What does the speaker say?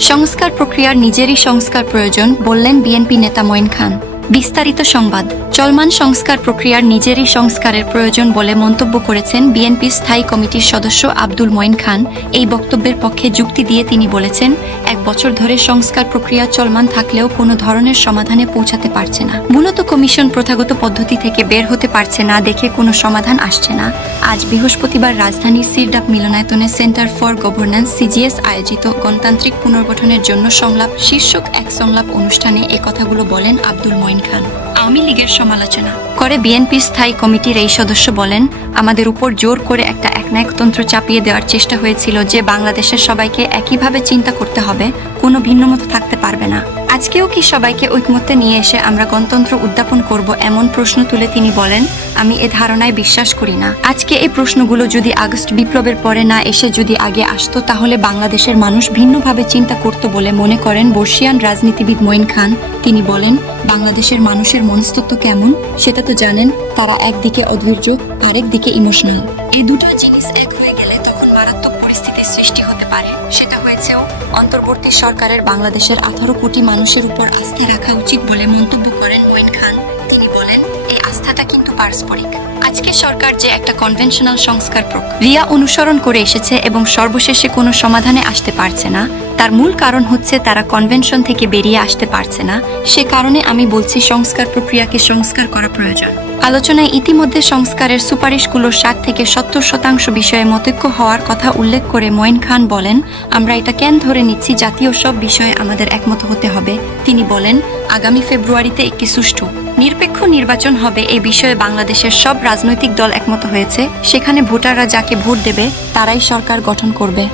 সংস্কার প্রক্রিয়ার নিজেরই সংস্কার প্রয়োজন বললেন বিএনপি নেতা মঈন খান। বিস্তারিত সংবাদ। চলমান সংস্কার প্রক্রিয়ার নিজেরই সংস্কারের প্রয়োজন বলে মন্তব্য করেছেন বিএনপি স্থায়ী কমিটির সদস্য আব্দুল মঈন খান। এই বক্তব্যের পক্ষে যুক্তি দিয়ে তিনি বলেছেন, এক বছর ধরে সংস্কার প্রক্রিয়া চলমান থাকলেও কোনো ধরনের সমাধানে পৌঁছাতে পারছে না। মূলত কমিশন প্রথাগত পদ্ধতি থেকে বের হতে পারছে না, দেখে কোনো সমাধান আসছে না। আজ বৃহস্পতিবার রাজধানীর সিরডাপ মিলনায়তনে সেন্টার ফর গভর্নেন্স সিজিএস আয়োজিত গণতান্ত্রিক পুনর্গঠনের জন্য সংলাপ, শীর্ষক এক সংলাপ অনুষ্ঠানে এ কথাগুলো বলেন আব্দুল মঈন খান। আওয়ামী লীগের সমালোচনা। করে বিএনপি স্থায়ী কমিটির এই সদস্য বলেন, আমাদের উপর জোর করে একটা একনায়কতন্ত্র চাপিয়ে দেওয়ার চেষ্টা হয়েছিল যে বাংলাদেশের সবাইকে একইভাবে চিন্তা করতে হবে, কোনো ভিন্নমত থাকতে পারবে আজকেও কি সবাইকে ঐকমত্যে নিয়ে এসে আমরা গণতন্ত্র উদ্যাপন করব এমন প্রশ্ন তুলে তিনি বলেন, আমি এ ধারণায় বিশ্বাস করি না। আজকে এই প্রশ্নগুলো যদি আগস্ট বিপ্লবের পরে না এসে যদি আগে আসতো, তাহলে বাংলাদেশের মানুষ ভিন্নভাবে চিন্তা করত বলে মনে করেন বর্ষিয়ান রাজনীতিবিদ মঈন খান। তিনি বলেন, বাংলাদেশের মানুষের মনস্তত্ব কেমন, সেটা তো জানেন, তারা একদিকে অধৈর্য, আরেক দিকে ইমোশনাল। এই দুটো জিনিস এক হয়ে গেলে তখন মারাত্মক পরিস্থিতির সৃষ্টি হতে পারে, সেটা হয়েছেও অন্তর্বর্তী সরকারের বাংলাদেশের আঠারো কোটি মানুষের উপর আস্থা রাখা উচিত বলে মন্তব্য করেন মঈন খান। তিনি বলেন, এই আস্থাটা কিন্তু পারস্পরিক। আজকে সরকার যে একটা কনভেনশনাল সংস্কার প্রক্রিয়া অনুসরণ করে এসেছে এবং সর্বশেষে কোনো সমাধানে আসতে পারছে না তার মূল কারণ হচ্ছে তারা কনভেনশন থেকে বেরিয়ে আসতে পারছে না। সে কারণে আমি বলছি সংস্কার প্রক্রিয়াকে সংস্কার করা প্রয়োজন। আলোচনায় ইতিমধ্যে সংস্কারের সুপারিশগুলোর ষাট থেকে সত্তর শতাংশ বিষয়ে মতৈক্য হওয়ার কথা উল্লেখ করে মঈন খান বলেন, আমরা এটা কেন ধরে নিচ্ছি? জাতীয় সব বিষয়ে আমাদের একমত হতে হবে। তিনি বলেন, আগামী ফেব্রুয়ারিতে একটি সুষ্ঠু, নিরপেক্ষ নির্বাচন হবে। এই বিষয়ে বাংলাদেশের সব রাজনৈতিক দল একমত হয়েছে। সেখানে ভোটাররা যাকে ভোট দেবে, তারাই সরকার গঠন করবে।